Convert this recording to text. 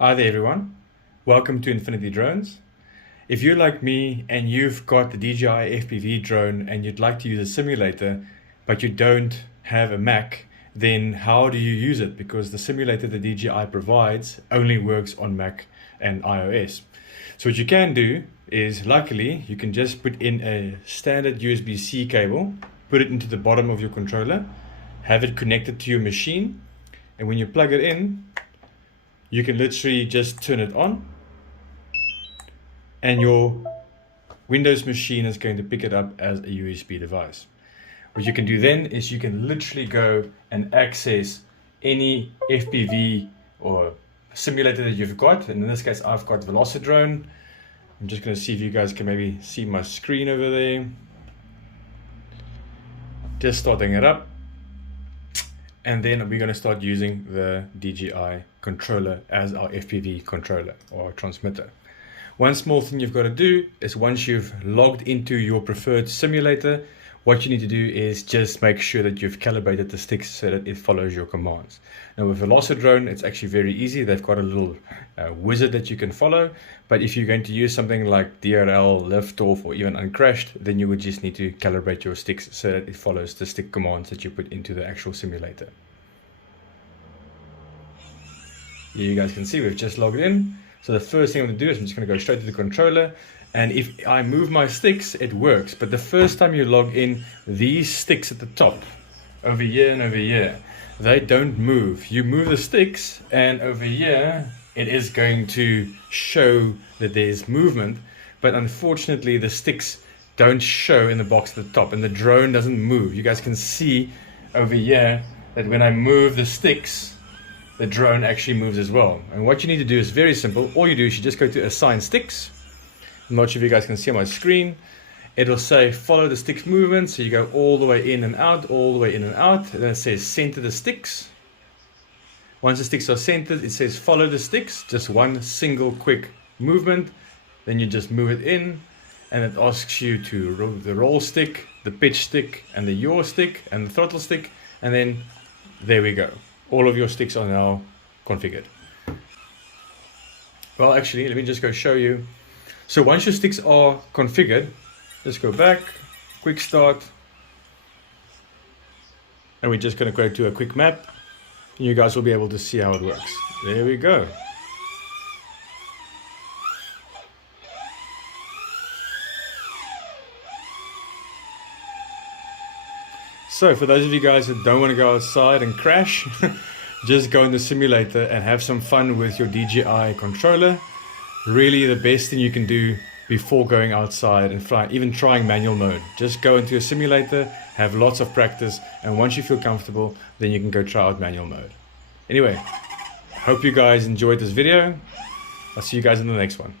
Hi there everyone, welcome to Infinity Drones. If you're like me and you've got the DJI FPV drone and you'd like to use a simulator but you don't have a Mac, then how do you use it? Because the simulator the DJI provides only works on Mac and iOS. So what you can do is, luckily, you can just put in a standard USB-C cable, put it into the bottom of your controller, have it connected to your machine, and when you plug it in, you can literally just turn it on and your Windows machine is going to pick it up as a USB device. What you can do then is you can literally go and access any FPV or simulator that you've got. And in this case, I've got Velocidrone. I'm just going to see if you guys can maybe see my screen over there. Just starting it up. And then we're going to start using the DJI controller as our FPV controller or transmitter. One small thing you've got to do is, once you've logged into your preferred simulator, what you need to do is just make sure that you've calibrated the sticks so that it follows your commands. Now with Velocidrone, it's actually very easy. They've got a little wizard that you can follow. But if you're going to use something like DRL, Liftoff, or even Uncrashed, then you would just need to calibrate your sticks so that it follows the stick commands that you put into the actual simulator. Here you guys can see we've just logged in. So the first thing I'm going to do is I'm just going to go straight to the controller. And if I move my sticks, it works. But the first time you log in, these sticks at the top, over here and over here, they don't move. You move the sticks and over here, it is going to show that there's movement. But unfortunately, the sticks don't show in the box at the top and the drone doesn't move. You guys can see over here that when I move the sticks, the drone actually moves as well. And what you need to do is very simple. All you do is you just go to assign sticks. I'm not sure if you guys can see on my screen. It'll say follow the sticks movement. So you go all the way in and out, all the way in and out. And then it says center the sticks. Once the sticks are centered, it says follow the sticks. Just one single quick movement. Then you just move it in. And it asks you to roll the roll stick, the pitch stick, and the yaw stick, and the throttle stick. And then there we go. All of your sticks are now configured. Well, actually, let me just go show you. So once your sticks are configured, just go back, quick start. And we're just going to go to a quick map. And you guys will be able to see how it works. There we go. So for those of you guys that don't want to go outside and crash, just go in the simulator and have some fun with your DJI controller. Really the best thing you can do before going outside and fly, even trying manual mode. Just go into a simulator, have lots of practice, and once you feel comfortable, then you can go try out manual mode. Anyway, hope you guys enjoyed this video. I'll see you guys in the next one.